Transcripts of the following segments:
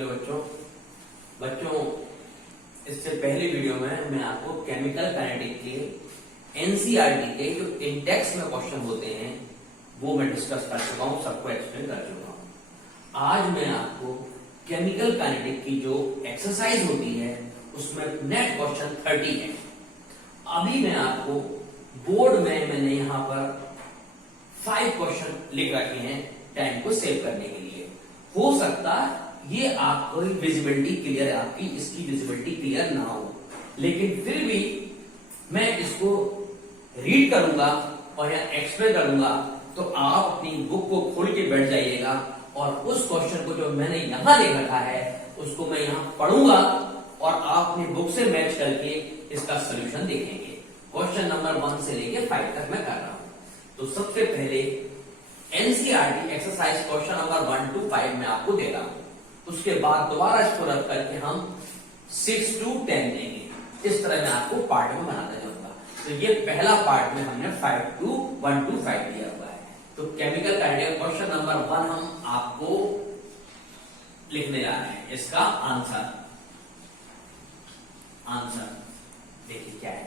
Hello बच्चों इससे पहले वीडियो में मैं आपको केमिकल काइनेटिक के एनसीईआरटी के जो इंडेक्स में क्वेश्चन होते हैं वो मैं डिस्कस कर चुका हूं, सबको एक्सप्लेन कर चुका हूं। आज मैं आपको केमिकल काइनेटिक की जो एक्सरसाइज होती है उसमें नेट क्वेश्चन 30 है। अभी मैं आपको बोर्ड में मैंने यहाँ पर 5 क्वेश्चन लिख रखे हैं टाइम को सेव करने के लिए। हो सकता है ये आपको विजिबिलिटी क्लियर है, आपकी इसकी विजिबिलिटी क्लियर ना हो, लेकिन फिर भी मैं इसको रीड करूंगा और या एक्सप्लेन करूंगा तो आप अपनी बुक को खोल के बैठ जाइएगा और उस क्वेश्चन को जो मैंने यहां लिख रखा है उसको मैं यहां पढ़ूंगा और आप अपनी बुक से मैच करके इसका सोल्यूशन देखेंगे। क्वेश्चन नंबर 1 से लेके 5 तक मैं कर रहा हूं। तो सबसे पहले NCERT exercise question number 1 to 5 में आपको दे रहा हूं, उसके बाद दोबारा इसको रख करके हम 6 to 10 देंगे। इस तरह मैं आपको पार्ट में बनाता जाऊंगा। तो ये पहला पार्ट में हमने 1 to 5 दिया हुआ है। तो केमिकल काइनेटिक क्वेश्चन नंबर 1 हम आपको लिखने जा रहे हैं। इसका आंसर देखिए क्या है।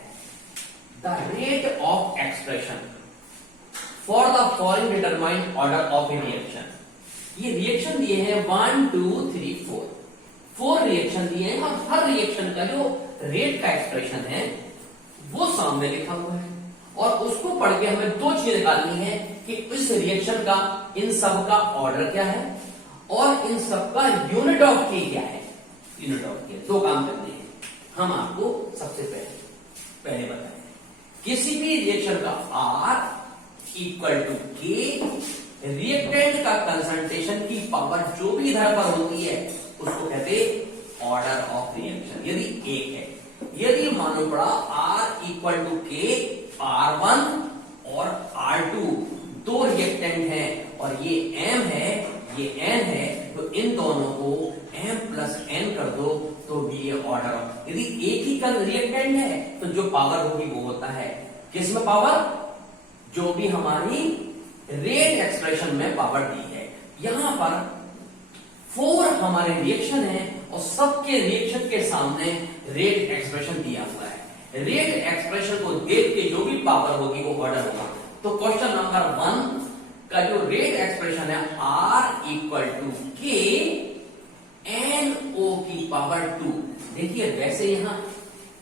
The rate of expression for the following determined order of A reaction. ये रिएक्शन दिए हैं 1 2 3 4 रिएक्शन दिए हैं और हर रिएक्शन का जो रेट का एक्सप्रेशन है वो सामने लिखा हुआ है और उसको पढ़ के हमें 2 चीजें निकालनी है कि इस रिएक्शन का इन सब का ऑर्डर क्या है और इन सब का यूनिट ऑफ के क्या है। यूनिट ऑफ के 2 काम करने हैं। हम आपको सबसे पहले बताएं, किसी भी रिएक्शन का R इक्वल टू के, रिएक्टेंट का कंसंट्रेशन की पावर जो भी इधर पर होती है उसको कहते हैं ऑर्डर ऑफ रिएक्शन। यदि 1 है, यदि मालूम पड़ा R इक्वल टू के, R1 और R2 2 रिएक्टेंट हैं और ये M है ये N है, तो इन दोनों को M प्लस N कर दो तो भी ये ऑर्डर ऑफ। यदि एक ही का रिएक्टेंट है तो जो पावर होगी वो होता है किसमें पावर, जो भी हमारी रेट एक्सप्रेशन में पावर दी है। यहां पर 4 हमारे रिएक्शन है और सबके रिएक्शन के सामने रेट एक्सप्रेशन दिया हुआ है। रेट एक्सप्रेशन को देख के जो भी पावर होगी वो ऑर्डर होगा। तो क्वेश्चन नंबर 1 का जो रेट एक्सप्रेशन है R इक्वल टू के NO की पावर 2। देखिए वैसे यहां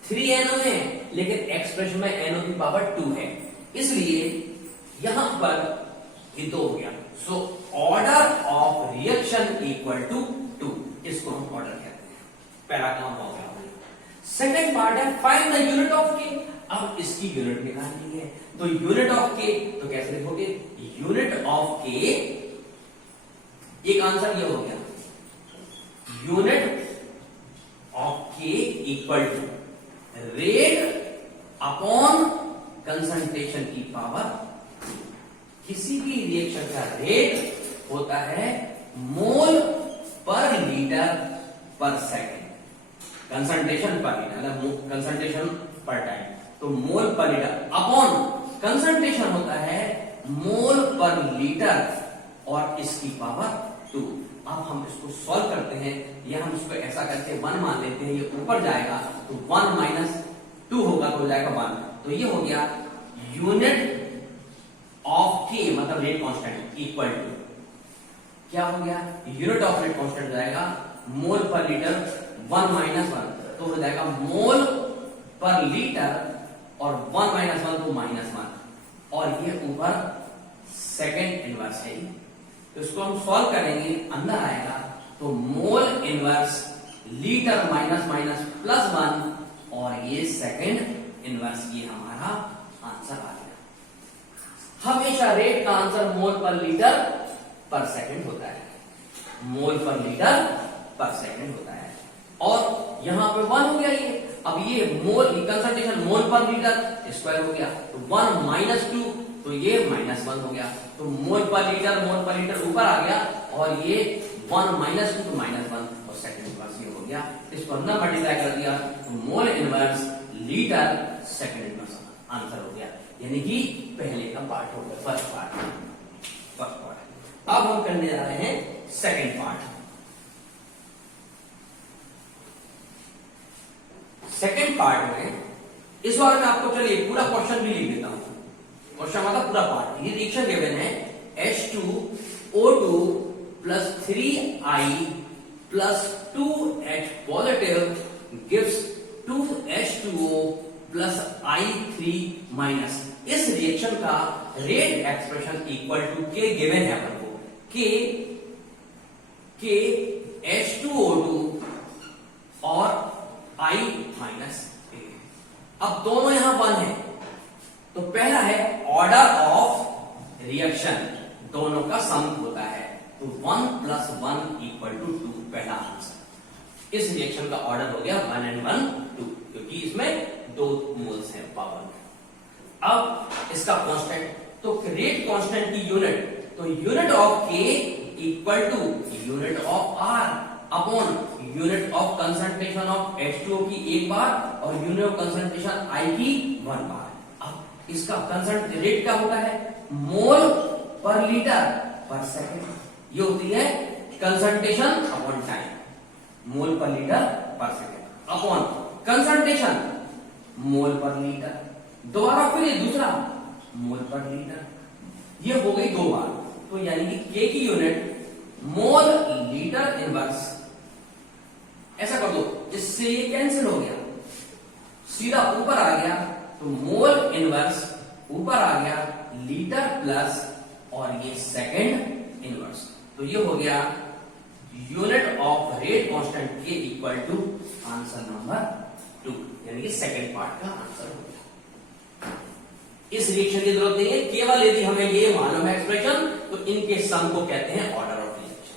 3 NO है लेकिन एक्सप्रेशन में NO की पावर 2 है, इसलिए यहां पर ये 2 हो गया। So order of reaction equal to 2, इसको हम ऑर्डर कहते हैं। पहला काम हो गया। सेकंड पार्ट है फाइंड द यूनिट ऑफ के। अब इसकी यूनिट निकालनी है, तो यूनिट ऑफ के तो कैसे लिखोगे, यूनिट ऑफ के, एक आंसर ये हो गया, unit of k equal to rate upon concentration की पावर। किसी भी रिएक्शन का रेट होता है मोल पर लीटर पर सेकेंड, कंसंट्रेशन पर लीटर, कंसंट्रेशन पर टाइम, तो मोल पर लीटर अपॉन कंसंट्रेशन होता है मोल पर लीटर और इसकी पावर 2। अब हम इसको सॉल्व करते हैं, या हम इसको ऐसा करके 1 मान लेते हैं, ये ऊपर जाएगा तो 1 माइनस 2 होगा तो हो जाएगा 1। तो ये हो गया यूनिट ऑफ के मतलब रेट कांस्टेंट इक्वल टू क्या हो गया, यूनिट ऑफ रेट कांस्टेंट हो जाएगा मोल पर लीटर 1 माइनस 1 तो हो जाएगा मोल पर लीटर और 1 माइनस 1 तो -1 और ये ऊपर सेकंड इनवर्स है। तो इसको हम सॉल्व करेंगे, अंदर आएगा तो mole inverse litre minus minus plus 1 और ये सेकंड इनवर्स, ये हमारा आंसर आ गया। हमेशा रेट का आंसर मोल पर लीटर पर सेकंड होता है, मोल पर लीटर पर सेकंड होता है। और यहां पे 1 हो गया ये। अब ये मोल कंसंट्रेशन मोल पर लीटर स्क्वायर हो गया तो 1 माइनस 2 तो ये -1 हो गया। तो मोल पर लीटर ऊपर आ गया और ये 1 माइनस 2 तो -1 और सेकंड इनवर्स ये हो गया। इसको अंदर मल्टीप्लाई कर दिया तो mole inverse litre second inverse answer हो गया। यानी कि पहले का पार्ट हो गया, फर्स्ट पार्ट। अब हम करने जा रहे हैं सेकंड पार्ट। पार्ट में इस बार मैं आपको चलिए पूरा क्वेश्चन भी लिख देता हूं। क्वेश्चन मतलब पूरा पार्ट। ये रिएक्शन गिवन है H2O2 plus 3I plus 2H positive gives 2H2O plus I3 minus। इस रिएक्शन का रेट एक्सप्रेशन इक्वल टू के गिवन है अपन को, के H2O2 और I माइनस। अब दोनों यहां वन है, तो पहला है ऑर्डर ऑफ रिएक्शन, दोनों का सम होता है, तो 1 plus 1 इक्वल टू 2 पहला आंसर। इस रिएक्शन का ऑर्डर हो गया 1 and 1 2, क्योंकि इसमें 2 मोल्स हैं पावर। अब इसका कांस्टेंट, तो रेट कांस्टेंट की यूनिट, तो unit of k equal to unit of r upon unit of concentration of H2O की एक बार और यूनिट ऑफ कंसंट्रेशन I की 1 बार। अब इसका कंसंट्रेशन रेट क्या होता है, मोल पर लीटर पर सेकंड। ये होती है कंसंट्रेशन अपॉन टाइम, मोल पर लीटर पर सेकंड अपॉन कंसंट्रेशन मोल पर लीटर, दोबारा फिर ये दूसरा मोल पर लीटर। ये हो गई 2 बार, तो यानी कि के की यूनिट मोल लीटर इनवर्स। ऐसा कर दो, इससे ये कैंसिल हो गया, सीधा ऊपर आ गया, तो मोल इनवर्स ऊपर आ गया, लीटर प्लस और ये सेकंड इनवर्स। तो ये हो गया यूनिट ऑफ रेट कांस्टेंट के इक्वल टू आंसर नंबर 2, यानी कि सेकंड पार्ट का आंसर हो गया। इस रिएक्शन की जरूरत नहीं है, केवल यदि हमें ये मालूम है एक्सप्रेशन, तो इनके सम को कहते हैं ऑर्डर ऑफ रिएक्शन।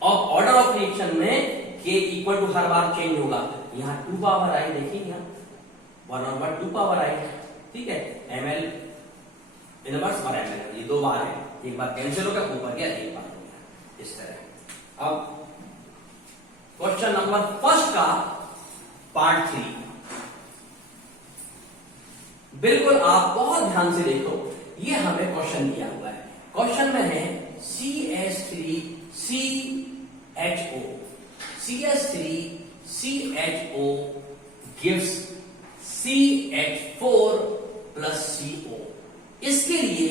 और ऑर्डर ऑफ रिएक्शन में के इक्वल टू हर बार चेंज होगा। यहां 2 पावर आई, देखिए यहां 1/2 पावर आई, ठीक है, ml इनवर्स और ml, ये 2 बार है, एक बार कैंसिल हो गया, ऊपर गया, एक बार हो गया, इस तरह। अब क्वेश्चन नंबर फर्स्ट का पार्ट 3, बिल्कुल आप बहुत ध्यान से देखो, ये हमें क्वेश्चन दिया हुआ है। क्वेश्चन में है CH3CHO gives CH4 plus CO। इसके लिए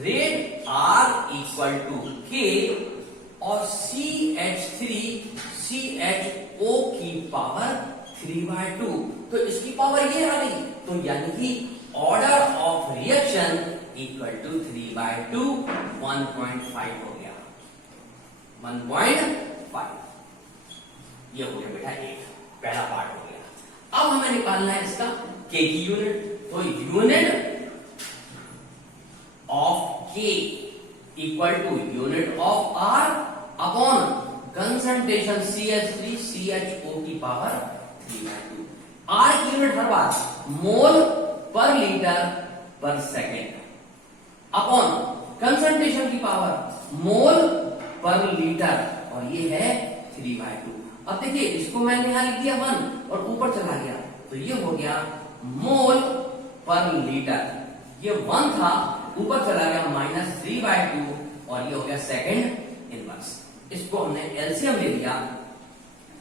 rate R equal to K और CH3CHO की पावर 3/2, तो इसकी पावर ये आ गई, तो यानी कि order of reaction equal to 3/2, 1.5 हो गया, 1.5। ये हो गया बेटा एक, पहला पार्ट हो गया। अब हमें निकालना है इसका के की यूनिट, तो unit of k equal to unit of r upon concentration CH3CHO की पावर 3/2। आर की यूनिट हर बार मोल पर लीटर पर सेकेंड अपॉन कंसंट्रेशन की पावर मोल पर लीटर, और ये है 3/2। अब देखिए इसको मैंने यहां लिख दिया 1 और ऊपर चला गया, तो ये हो गया मोल पर लीटर, ये 1 था, ऊपर चला गया -3/2 और ये हो गया सेकंड इनवर्स। इसको हमने एलसीएम ले लिया,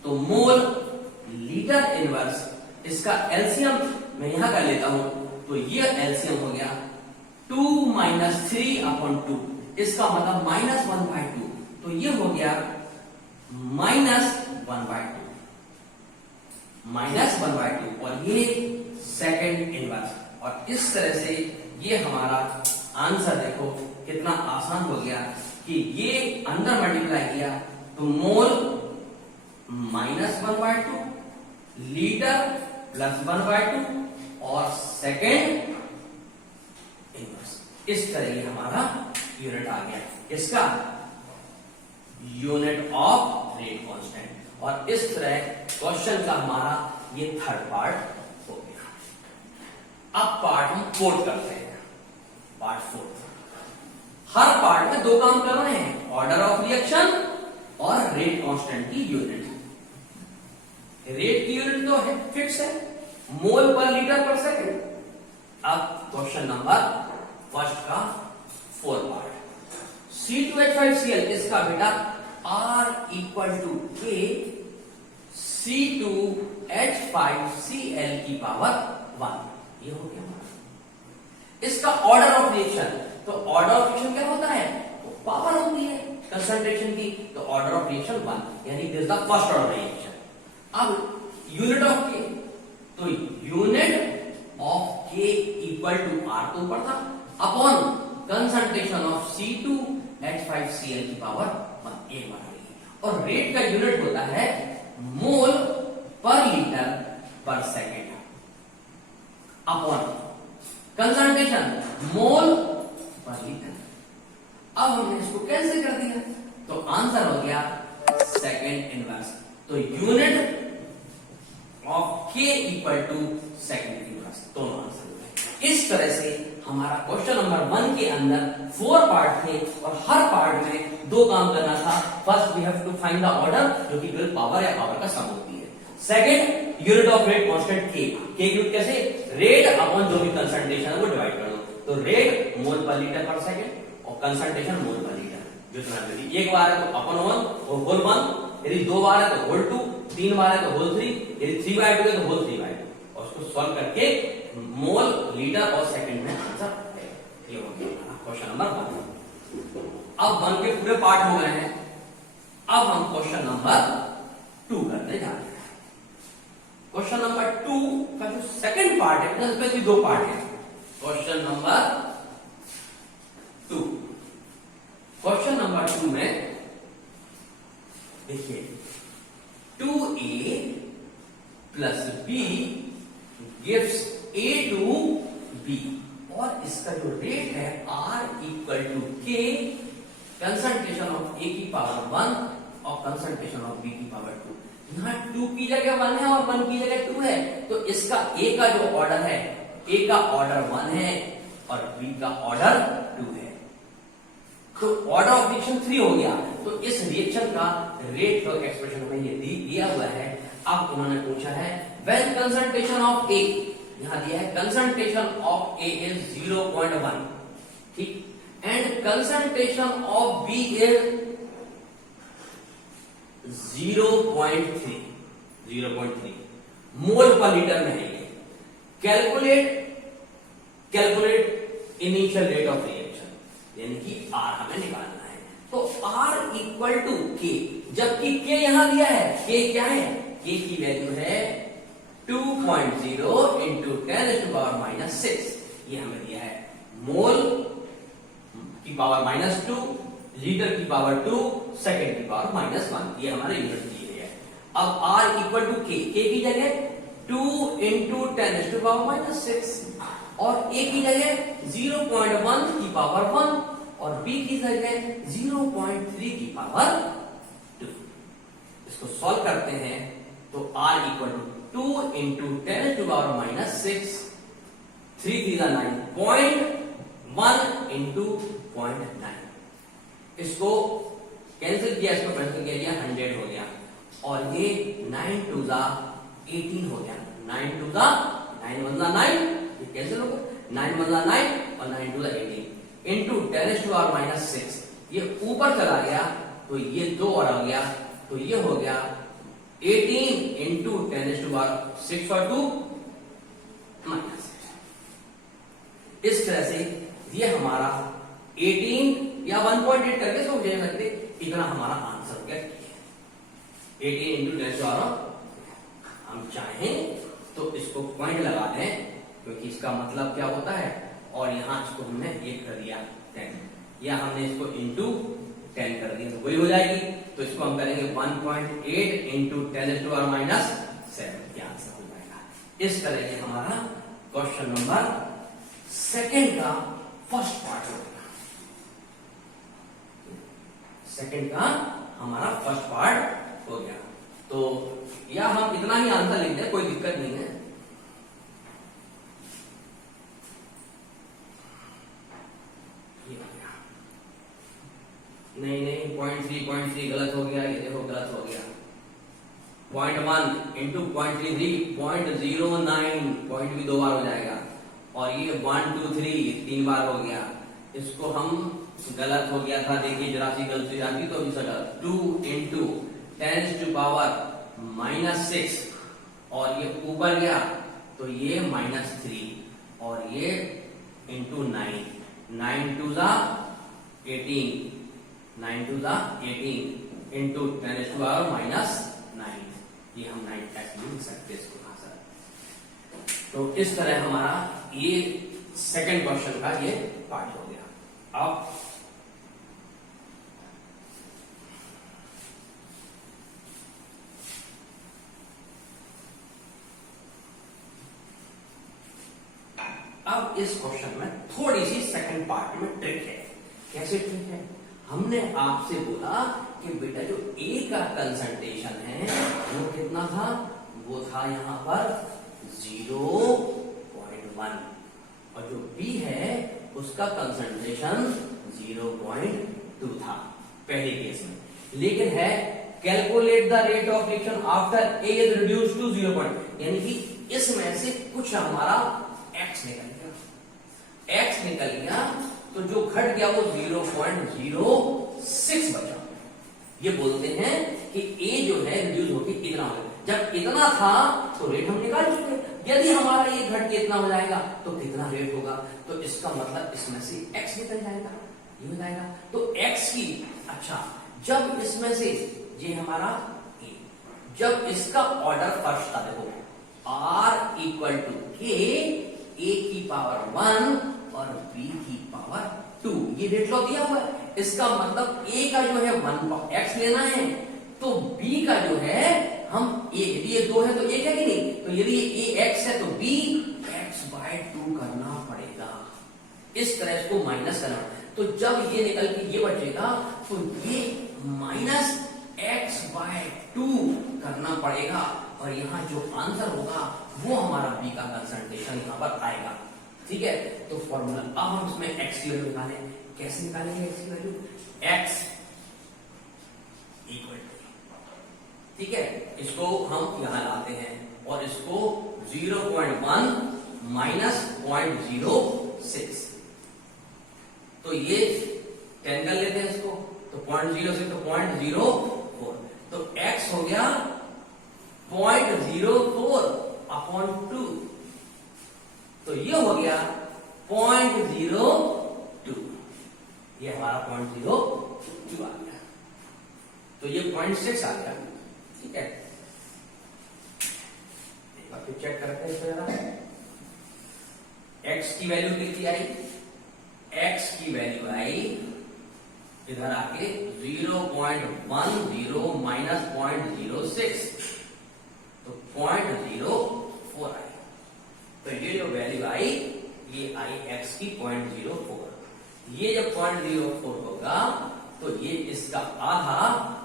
तो मोल लीटर इनवर्स, इसका एलसीएम मैं यहां का लेता हूं, तो ये एलसीएम हो गया 2 - 3/2, इसका मतलब -1/2, तो ये हो गया -1/2 और ये सेकंड इनवर्स। और इस तरह से ये हमारा आंसर देखो कितना आसान हो गया कि ये अंदर मल्टीप्लाई किया तो मोल -1/2, लीटर +1/2 और सेकंड इनवर्स। इस तरह ये हमारा यूनिट आ गया, इसका यूनिट ऑफ रेट कांस्टेंट। और इस तरह क्वेश्चन का हमारा ये थर्ड पार्ट हो गया। अब पार्ट हम 4 करते हैं, पार्ट 4। हर पार्ट में 2 काम कर रहे हैं, ऑर्डर ऑफ रिएक्शन और रेट कांस्टेंट की यूनिट। रेट की यूनिट तो है फिक्स है, मोल पर लीटर पर सेकंड। अब क्वेश्चन नंबर फर्स्ट का 4 पार्ट। C2H5Cl इसका बेटा R = K C2H5Cl की पावर 1। ये हो गया हमारा इसका ऑर्डर ऑफ रिएक्शन। तो ऑर्डर ऑफ रिएक्शन क्या होता है? तो पावर होती है कंसंट्रेशन की। तो ऑर्डर ऑफ रिएक्शन 1, यानी this the first order reaction. अब यूनिट ऑफ के, तो unit of k equal to are तो ऊपर था अपॉन कंसंट्रेशन ऑफ C2H5Cl की पावर 1 एक बार आ गई। और रेट का यूनिट होता है मोल पर लीटर पर सेकेंड अपॉन कंसंट्रेशन मोल पर लीटर। अब हमने इसको कैंसिल कर दिया तो आंसर हो गया सेकेंड इनवर्स। तो unit of k equal to second inverse, दोनों आंसर हो गए। इस तरह से हमारा क्वेश्चन नंबर 1 के अंदर 4 पार्ट थे और हर पार्ट में 2 काम करना था। First we have to find the order, जो कि बिल्कुल पावर या पावर का सम होती है। Second, unit of rate constant के यूनिट कैसे? रेट अपॉन जो भी कंसंट्रेशन है वो डिवाइड कर दो। तो रेट मोल पर लीटर पर सेकंड और कंसंट्रेशन मोल पर लीटर। जितना भी एक बार है तो अपॉन 1 और होल 1, यदि 2 बार है तो होल 2, 3 बार है तो होल 3, यदि 3/2 है तो होल 3/2। और उसको सॉल्व करके मोल लीटर और सेकंड में आंसर है। ये हो गया क्वेश्चन नंबर 1। अब 1 के पूरे पार्ट हो गए हैं। अब हम क्वेश्चन नंबर 2 करने जा रहे हैं। क्वेश्चन नंबर 2 का जो सेकंड पार्ट है, इसमें भी 2 पार्ट है। क्वेश्चन नंबर 2, क्वेश्चन नंबर 2 में देखिए 2a plus b gives a to b, और इसका जो रेट है r equal to k, concentration of a की पावर 1 और कंसंट्रेशन ऑफ b की पावर 2। यहाँ 2 की जगह 1 है और 1 की जगह 2 है, तो इसका a का जो ऑर्डर है, a का ऑर्डर 1 है और b का ऑर्डर 2 है। तो ऑर्डर ऑफ रिएक्शन 3 हो गया। तो इस रिएक्शन का रेट का एक्सप्रेशन में ये दिया हुआ है। अब उन्होंने पूछा है व्हेन कंसंट्रेशन ऑफ A, यहां दिया है कंसंट्रेशन ऑफ A इज 0.1, ठीक, and concentration of B is 0.3 मोल पर लीटर में है ये। Calculate initial rate of reaction, यानी कि R हमें निकालना है। तो R इक्वल टू के, जबकि K यहां दिया है, K क्या है? K की वैल्यू है 2.0 इंटू 10⁻⁻6, ये हमें दिया है। मोल की पावर -2, लीटर की पावर 2, सेकंड की पावर -1, ये हमारे यूनिट दी है। अब R इक्वल टू K की जगह 2 इंटू 10⁻⁻6 और A की जगह 0.1 की पावर 1 और B की जगह 0.3 की पावर 2। इसको सॉल्व करते हैं तो R equal to 2 into 10⁻⁻6, 3 3 9, 0.1 into 0.9। इसको कैंसिल किया, इसको कैंसिल किया, 100 हो गया। और ये 9 2 18 हो गया। 9 2 9 1 9, ये कैंसिल हो गया। 9 1 9 और 9 2 18 इंटू 10⁻⁻6, ये ऊपर चला गया तो ये 2 और आ गया, तो ये हो गया 18 इंटू 10⁻6 और 2 -6। इस तरह से ये हमारा 18 या 1.8 करके इसको दे सकते, इतना हमारा आंसर हो गया। 18 इंटू 10⁻, हम चाहें तो इसको पॉइंट लगा दें, क्योंकि इसका मतलब क्या होता है, और यहां इसको हमने 1 कर दिया 10, या हमने इसको इंटू 10 कर दिया तो वही हो जाएगी। तो इसको हम करेंगे 1.8 इंटू 10⁻⁻7, क्या आंसर हो जाएगा। इस तरह से हमारा क्वेश्चन नंबर 2 का फर्स्ट पार्ट हो गया। सेकंड का हमारा फर्स्ट पार्ट हो गया। तो या हम इतना ही आंसर लिख दें, कोई दिक्कत नहीं है। नहीं 0.3 गलत हो गया, ये देखो गलत हो गया। 0.1 इंटू 0.33 0.09, पॉइंट भी 2 बार हो जाएगा। और ये 1 2 3 3 बार हो गया। इसको हम गलत हो गया था, देखिए जरा सी गलती आ गई तो 2 इंटू 10⁻⁻⁻⁻⁻⁻⁻⁻⁻⁻⁻⁻⁻⁻⁻⁻⁻⁻⁻⁻⁻⁻⁻⁻⁻⁻⁻⁻⁻⁻⁻⁻⁻⁻⁻⁻⁻⁻⁻⁻⁻⁻⁻⁻⁻⁻⁻⁻⁻⁻⁻⁻⁻⁻⁻⁻⁻ -6 और ये ऊपर गया तो ये -3 और ये इंटू 9, 9 टू ज़ा 18, 9 टू ज़ा 18 इंटू 10⁻⁻9। ये हम 9 ऐसे लिख सकते हैं इसको। तो इस तरह हमारा ये सेकंड क्वेश्चन का ये पार्ट हो गया। अब इस क्वेश्चन में थोड़ी सी सेकंड पार्ट में ट्रिक है। कैसे ट्रिक है? हमने आपसे बोला कि बेटा जो ए का कंसंट्रेशन है वो कितना था? वो था यहां पर 0.1 और जो बी है उसका कंसंट्रेशन 0.2 था पहले केस में। लेकिन है calculate the rate of reaction after A is reduced to 0. यानी कि इसमें से कुछ हमारा एक्स निकल गया, एक्स निकल गया तो जो घट गया वो 0.06 बचा। ये बोलते हैं कि ए जो है रिड्यूस होकर इतना हो गया। जब इतना था तो रेट हम निकाल चुके। यदि हमारा ये घट के इतना हो जाएगा तो कितना रेट होगा? तो इसका मतलब इसमें से x निकल जाएगा, ये हो जाएगा। तो x की अच्छा जब इसमें से ये हमारा a, जब इसका ऑर्डर फर्स्ट था, देखो r equal to k, a की पावर 1 और b की पावर 2, ये रेट लॉ दिया हुआ है। इसका मतलब a का जो है 1x लेना है तो b का जो है हम यदि ये 2 है तो 1 है कि नहीं, तो यदि ये x है तो b x/2 करना पड़ेगा। इस तरह इसको माइनस करना। तो जब ये निकल के ये बचेगा तो ये -x/2 करना पड़ेगा और यहाँ जो आंसर होगा वो हमारा b का कंसंट्रेशन यहाँ पर आएगा। ठीक है, तो फॉर्मूला अब हम इसमें x की वैल्यू निकालें। कैसे निकालेंगे x की वैल्यू? x इक्वल टू, ठीक है, इसको हम यहां लाते हैं और इसको 0.1 माइनस 0.06, तो ये 10 कर लेते हैं इसको, तो 0.06 तो 0.04, तो x हो गया 0.04 अपॉन 2, तो ये हो गया 0.02, ये हमारा 0.02 आ गया, तो ये 0.6 आ गया। ठीक है, एक बार फिर चेक करते हैं जरा। x की वैल्यू कितनी आई? x की वैल्यू आई इधर आके 0.10 माइनस 0.06, तो 0.04 आई। तो ये जो वैल्यू आई ये आई x की 0.04। ये जब 0.04 होगा तो ये इसका आधा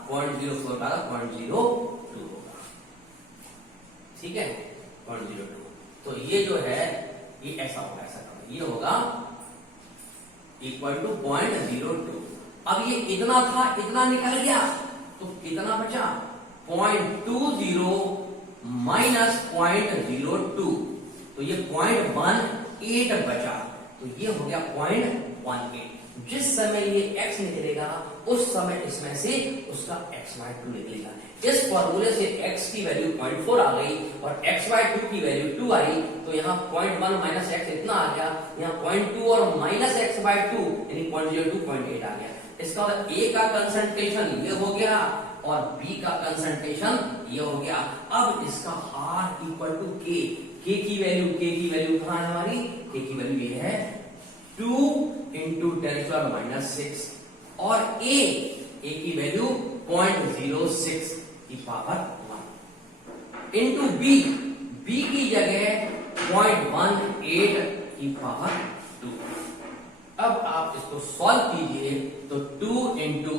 0.04 का 0.02 होगा। ठीक है, 0.02, तो ये जो है ये ऐसा होगा, ऐसा होगा, ये होगा इक्वल टू 0.02। अब ये इतना था, इतना निकल गया तो कितना बचा? 0.20 माइनस 0.02, तो ये 0.18 बचा, तो ये हो गया 0.18। जिस समय ये x निकलेगा उस समय इसमें से उसका x/2 निकलेगा। इस फॉर्मूले से x की वैल्यू 0.4 आ गई और x/2 की वैल्यू 2 आई, तो यहाँ 0.1 माइनस x इतना आ गया, यहाँ 0.2 और माइनस x/2 यानी 0.02 0.8 आ गया। इसका मतलब a का कंसंट्रेशन ये हो गया और b का कंसंट्रेशन ये हो गया। अब इसका r equal to k, k की वैल्यू कहाँ है हमारी? k की वैल्यू ये है 2 इंटू 10⁻⁻6 और a की वैल्यू 0.06 की पावर 1 इंटू b की जगह 0.18 की पावर 2। अब आप इसको सॉल्व कीजिए तो 2 इंटू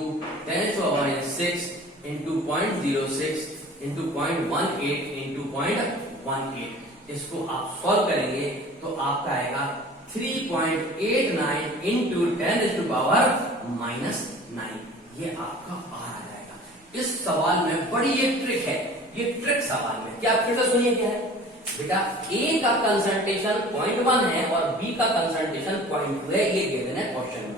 10⁻6 इंटू 0.06 इंटू 0.18 इंटू 0.18, इसको आप सॉल्व करेंगे तो आपका आएगा 3.89 इंटू 10⁻⁻9, ये आपका आर आ जाएगा। इस सवाल में बड़ी एक ट्रिक है, ये ट्रिक सवाल में क्या, फिर से सुनिए क्या है बेटा। ए का कंसंट्रेशन 0.1 है और बी का कंसंट्रेशन 0.2 है, ये गिवन है क्वेश्चन में।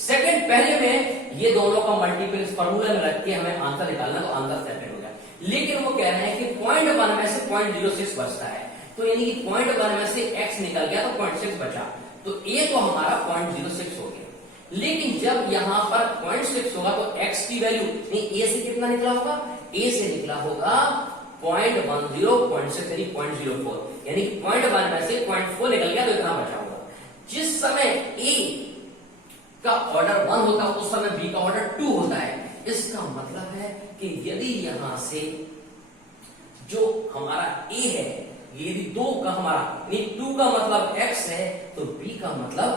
सेकंड, पहले में ये दोनों का मल्टीपल इस फॉर्मूला में रख के हमें आंसर निकालना, तो आंसर सेकंड हो गया। लेकिन वो कह रहे हैं कि 0.1 में से 0.06 बचता है, तो यानी कि 0.1 में से x निकल गया तो 0.6 बचा, तो a तो हमारा 0.06 हो गया। लेकिन जब यहां पर 0.6 होगा तो x की वैल्यू नहीं, a से कितना निकला होगा, a से निकला होगा 0.10.6 यानी 0.04, यानी 0.1 में से 0.4 निकल गया तो इतना बचा होगा। जिस समय a का ऑर्डर 1 होता है उस समय b का ऑर्डर 2 होता है। इसका मतलब है कि यदि यहां से जो हमारा a है, यदि 2 का हमारा यानी 2 का मतलब x है तो b का मतलब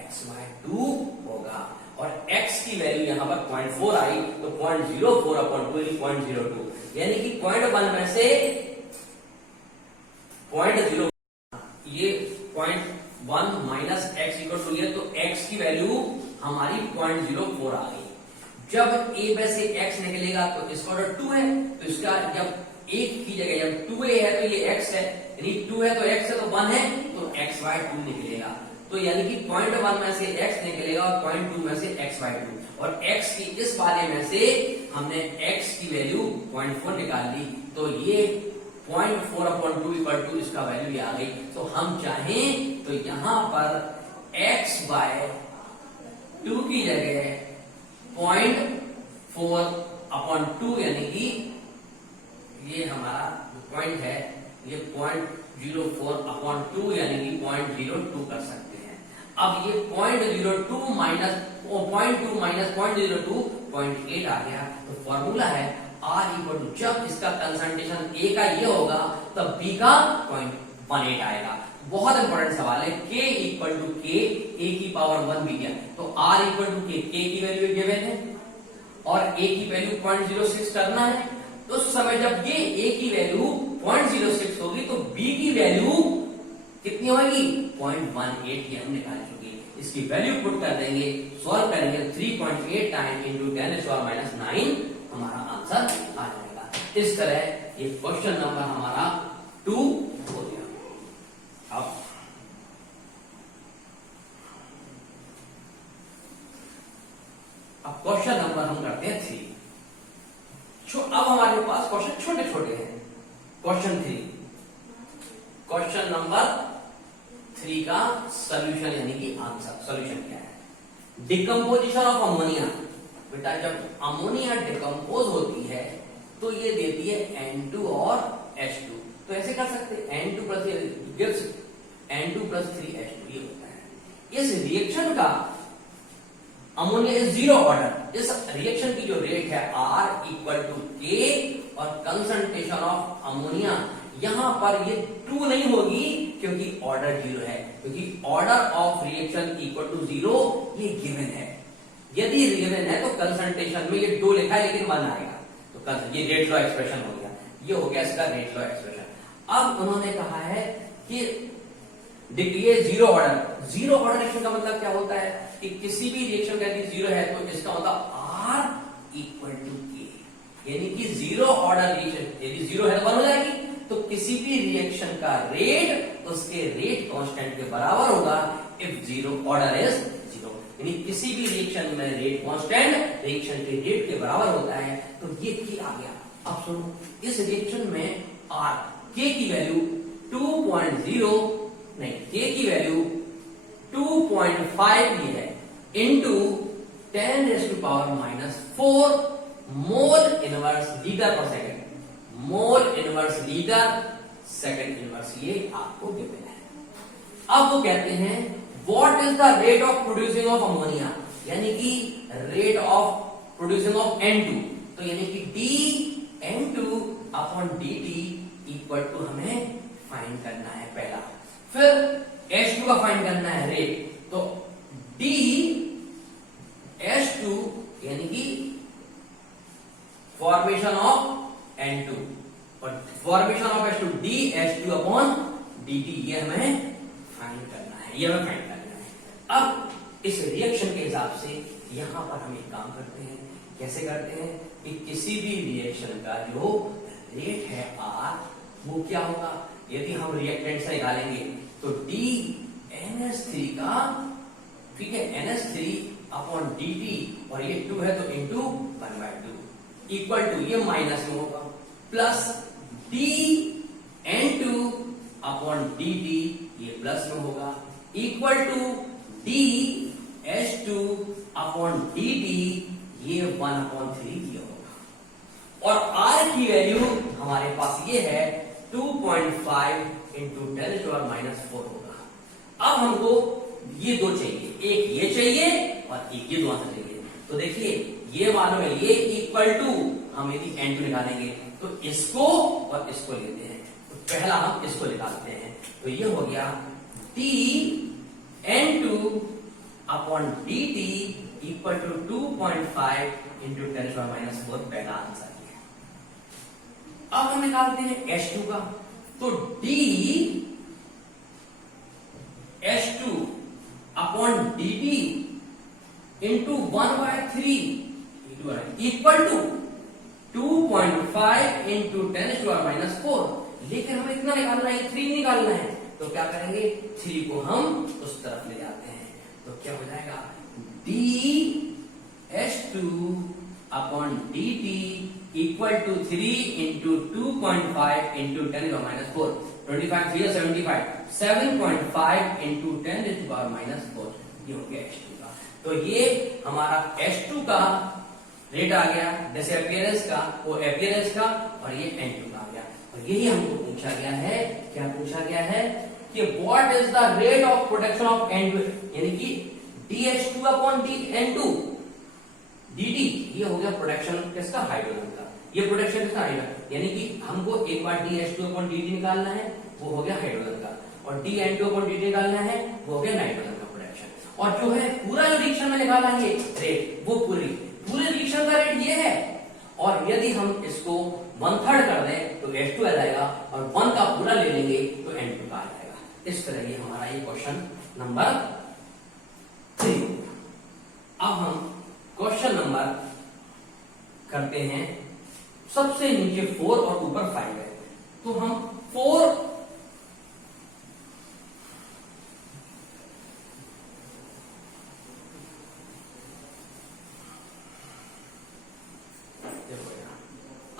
x/2 होगा, और x की वैल्यू यहां पर 0.4 आई तो 0.04/2 यानी 0.02, यानी कि 0.1 में से 0.0 ये 0.1 माइनस x इक्वल टू ये, तो x की वैल्यू हमारी 0.04 आ गई। जब a में से x निकलेगा तो इसका ऑर्डर 2 है, तो इसका जब 1 की जगह जब 2a है तो ये x है, यानी 2 है तो x है तो 1 है तो x/2 निकलेगा। तो यानी कि 0.1 में से x निकलेगा और 0.2 में से x/2, और x की इस वाले में से हमने x की वैल्यू 0.4 निकाल ली, तो ये 0.4/2 इक्वल टू इसका वैल्यू आ गई। तो हम चाहें तो यहां पर x/2 की जगह 0.4/2 यानी कि ये हमारा जो पॉइंट है ये 0.04/2 यानी कि 0.02 कर सकते हैं। अब ये 0.02 माइनस 0.02 0.8 आ गया, तो फॉर्मूला है R इक्वल टू, जब इसका कंसंट्रेशन A का ये होगा तब B का 0.18 आएगा। बहुत इंपॉर्टेंट सवाल है, K equal to K, A की पावर 1 भी गया, तो R equal to K, K की वैल्यू गिवन है और A की वैल्यू 0.06 करना है। तो उस समय जब ये A की वैल्यू 0.06 होगी तो B की वैल्यू कितनी होगी, 0.18, ये हम निकाल चुके। इसकी वैल्यू पुट कर देंगे, सॉल्व करेंगे, 3.8 टाइम इंटू 10⁻⁹ हमारा आंसर आ जाएगा। इस तरह ये क्वेश्चन नंबर हमारा 2 हो गया। अब क्वेश्चन नंबर हम करते हैं 3। अब हमारे पास क्वेश्चन छोटे छोटे हैं। क्वेश्चन 3, क्वेश्चन नंबर 3 का सॉल्यूशन यानी कि आंसर, सॉल्यूशन क्या है, डिकम्पोजिशन ऑफ अमोनिया। बेटा जब अमोनिया डिकम्पोज होती है तो ये देती है N2 और H2, तो ऐसे कर सकते हैं N2 plus gives N2 plus 3H2 ये होता है। इस रिएक्शन का अमोनिया इज 0 ऑर्डर, इस रिएक्शन की जो रेट है R इक्वल टू K और कंसंट्रेशन ऑफ अमोनिया यहां पर ये 2 नहीं होगी क्योंकि ऑर्डर 0 है, क्योंकि order of reaction equal to 0 ये गिवन है। यदि गिवन है तो कंसंट्रेशन में ये 2 लिखा है लेकिन 1 आएगा, तो ये रेट लॉ एक्सप्रेशन हो गया, ये हो गया इसका रेट लॉ एक्सप्रेशन। अब उन्होंने कहा है कि ये 0 ऑर्डर रिएक्शन का मतलब क्या होता है कि किसी भी रिएक्शन का यदि 0 है तो इसका मतलब R इक्वल टू K, यानी कि 0 ऑर्डर रिएक्शन यदि 0 है तो 1 हो जाएगी, तो किसी भी रिएक्शन का रेट उसके रेट कांस्टेंट के बराबर होगा इफ 0 ऑर्डर इज 0, यानी किसी भी रिएक्शन में रेट कांस्टेंट रिएक्शन के रेट के बराबर होता है। तो ये K आ गया। अब सुनो, इस रिएक्शन में R K की वैल्यू 2.0 नहीं, K की वैल्यू 2.5 ये है इंटू 10⁻⁴ मोल इनवर्स लीटर पर second, mole inverse litre second inverse, ये आपको गिवन है। अब वो कहते हैं what is the rate of producing of ammonia, यानी कि rate of producing of N2, तो यानी कि dN2/dt इक्वल टू हमें फाइंड करना है पहला, फिर H2 का फाइंड करना है रेट, तो dH2 यानी कि फॉर्मेशन ऑफ N2 और फॉर्मेशन ऑफ H2 dH2/dt, ये हमें फाइंड करना है, ये हमें फाइंड करना है। अब इस रिएक्शन के हिसाब से यहां पर हम एक काम करते हैं, कैसे करते हैं कि किसी भी रिएक्शन का जो रेट है R वो क्या होगा, यदि हम रिएक्टेंट से निकालेंगे तो dNH3 का, ठीक है, NH3/dt और ये 2 है तो इंटू 1/2 इक्वल टू, ये माइनस में होगा प्लस dN2 अपॉन dt, ये प्लस में होगा, equal to dH2 upon dt, ये 1/3 ये होगा। और R की वैल्यू हमारे पास ये है 2.5 इंटू 10⁻⁴ होगा। अब हमको ये दो चाहिए, एक ये चाहिए और एक ये दो आंसर चाहिए। तो देखिए ये मालूम है, ये इक्वल टू हम यदि N2 निकालेंगे तो इसको और इसको लेते हैं, तो पहला हम इसको निकालते हैं, तो ये हो गया dN2 upon dt equal to 2.5 into 10⁻⁴, पहला आंसर है। अब हम निकालते हैं H2 का, तो dH2 upon dt into 1/3 equal to 2.5 into 10⁻⁴। लेकिन हमें इतना निकालना है, 3 निकालना है, तो क्या करेंगे, 3 को हम उस तरफ ले जाते हैं, तो क्या हो जाएगा dH2 upon dt equal to 3 into 2.5 into 10⁻⁴, 25 3 75, 7.5 into 10⁻⁴, ये हो गया H2 का। तो ये हमारा H2 का रेट आ गया, जैसे अपीयरेंस का वो अपीयरेंस का, और ये N2 का आ गया। और यही हमको पूछा गया है, क्या पूछा गया है कि what is the rate of production of N2, यानी कि dH2 अपॉन N2 dt, ये हो गया प्रोडक्शन किसका, हाइड्रोजन का। ये प्रोडक्शन किसका, हाइड्रोजन, यानी कि हमको एक बार dH2 अपॉन dt निकालना है, वो हो गया हाइड्रोजन का, और dN2 अपॉन dt निकालना है, वो हो गया नाइट्रोजन का प्रोडक्शन। और जो है पूरा जो रिएक्शन में निकालेंगे रेट, वो पूरे रिएक्शन का रेट ये है। और यदि हम इसको 1/3 कर दें तो H2 आ जाएगा, और 1 का पूरा ले लेंगे तो N2 का आ जाएगा। इस तरह ये हमारा ये क्वेश्चन नंबर 3। अब हम क्वेश्चन नंबर करते हैं, सबसे नीचे 4 और ऊपर 5 है, तो हम 4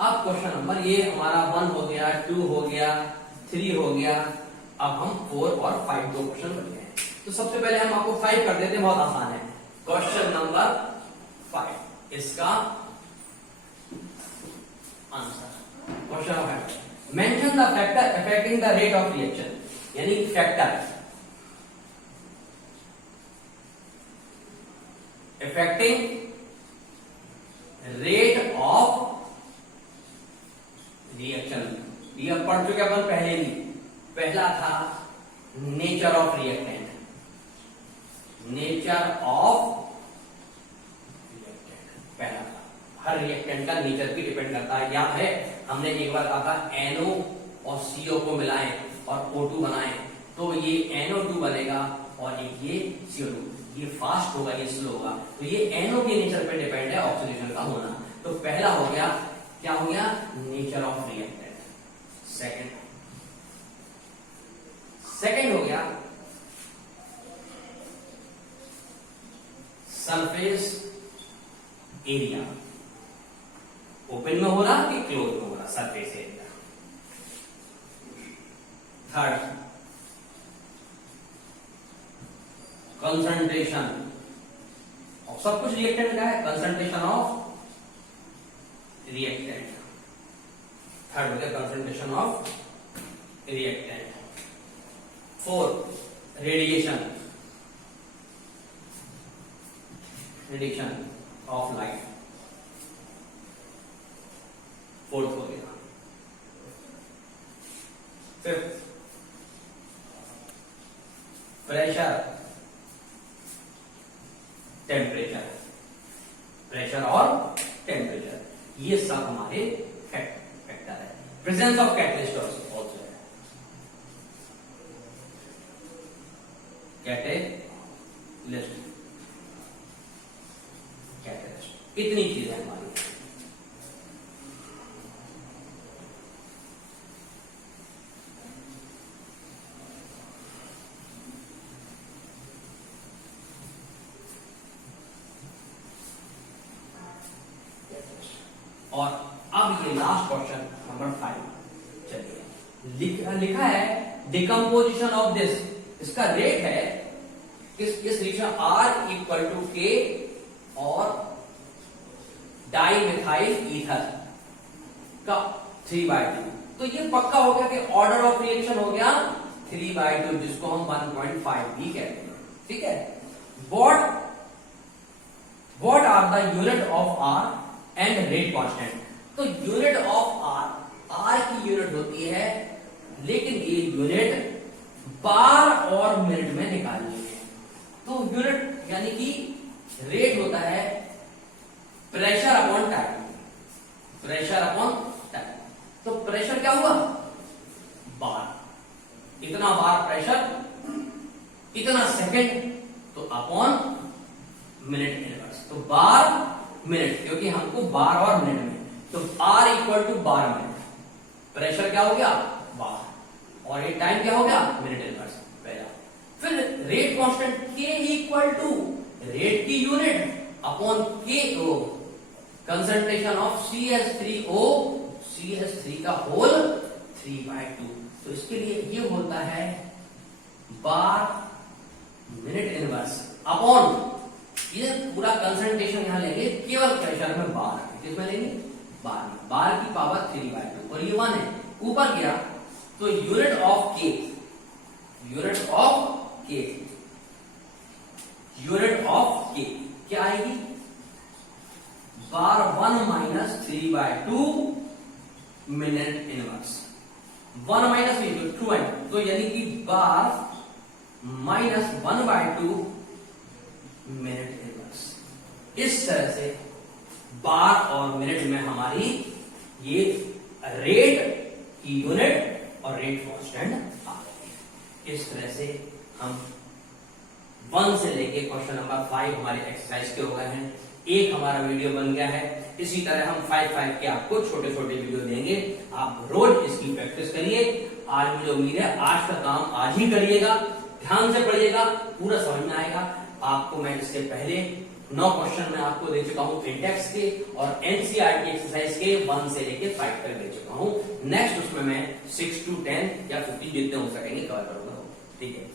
अब क्वेश्चन नंबर ये हमारा 1 हो गया, 2 हो गया, 3 हो गया, अब हम 4 और 5 दो क्वेश्चन बन गए। तो सबसे पहले हम आपको 5 कर देते हैं, बहुत आसान है। क्वेश्चन नंबर 5, इसका answer question number 5, mention the factor affecting the rate of reaction, यानी factor affecting rate of reaction. ये पढ़ चुके अपन पहले भी, पहला था nature of reactant, nature of reactant पहला था। हर रिएक्टेंट का नेचर भी डिपेंड करता है, याद है हमने एक बार कहा था NO और CO को मिलाएं और O2 बनाएं, तो ये NO2 बनेगा और ये CO2, ये फास्ट होगा, ये स्लो होगा, तो ये NO के नेचर पे डिपेंड है ऑक्सीडेशन का होना। तो पहला हो गया, क्या हो गया, नेचर ऑफ रिएक्टेंट। सेकंड हो गया सरफेस एरिया, ओपन में हो रहा कि क्लोज में हो रहा, सरफेस एरिया। थर्ड कंसंट्रेशन, और सब कुछ रिएक्टेंट का है, कंसंट्रेशन ऑफ रिएक्टेंट। थर्ड हो गया concentration of reactant. Fourth radiation, radiation of light, fourth हो गया। फिफ्थ प्रेशर, टेम्परेचर, प्रेशर और टेम्परेचर, ये सब हमारे फैक्टर है। प्रेजेंस ऑफ कैटलिस्ट ऑल्सो है, कैटलिस्ट, कैटलिस्ट, इतनी चीजें हमारी। और अब ये लास्ट क्वेश्चन नंबर 5, चलिए लिखा है डिकम्पोजिशन ऑफ दिस, इसका रेट है इस reaction R equal to K और डाई मिथाइल ईथर का 3/2। तो ये पक्का हो गया कि ऑर्डर ऑफ रिएक्शन हो गया 3/2, जिसको हम 1.5 भी कहते हैं, ठीक है। What are the unit of R and rate constant? तो यूनिट ऑफ R की यूनिट होती है, लेकिन ये यूनिट बार और मिनट में निकालनी है। तो यूनिट यानी कि रेट होता है pressure upon time, pressure upon time. तो प्रेशर क्या हुआ, बार, इतना बार प्रेशर, इतना सेकंड, तो अपॉन मिनट इनवर्स, तो बार मिनट, क्योंकि हमको बार और मिनट में, तो R इक्वल टू 12 मिनट, प्रेशर क्या हो गया बार, और ये टाइम क्या हो गया मिनट इनवर्स पहला। फिर rate constant K equal to rate की unit upon KO, concentration of CH3O, CH3 का होल 3/2। तो इसके लिए ये होता है बार मिनट इनवर्स अपॉन, ये पूरा कंसंट्रेशन यहां लेंगे, केवल प्रेशर में बार, किसमें लेंगे बार में, बार की पावर 3/2, और ये 1 है, ऊपर गया तो unit of K, unit of K, unit of K क्या आएगी, बार 1 माइनस 3/2 मिनट इनवर्स, 1 माइनस 2 है, तो यानी कि बार माइनस 1/2 मिनट इनवर्स। इस तरह से बार और मिनट में हमारी ये रेट की यूनिट और रेट कांस्टेंट आ गई। इस तरह से हम 1 से लेके क्वेश्चन नंबर 5 हमारे एक्सरसाइज के हो गए हैं। एक हमारा वीडियो बन गया है, इसी तरह हम 5 के आपको छोटे छोटे वीडियो देंगे, आप रोज इसकी प्रैक्टिस करिए। आज मुझे उम्मीद है आज का काम आज ही करिएगा, ध्यान से पढ़िएगा, पूरा समझ में आएगा आपको। मैं इससे पहले 9 क्वेश्चन मैं आपको दे चुका हूं इंडेक्स के और एनसीईआरटी एक्सरसाइज के 1 से लेके 5 तक दे चुका हूं। नेक्स्ट उसमें मैं 6 to 10 या 15 जितने हो सकेंगे कवर करूंगा, ठीक है।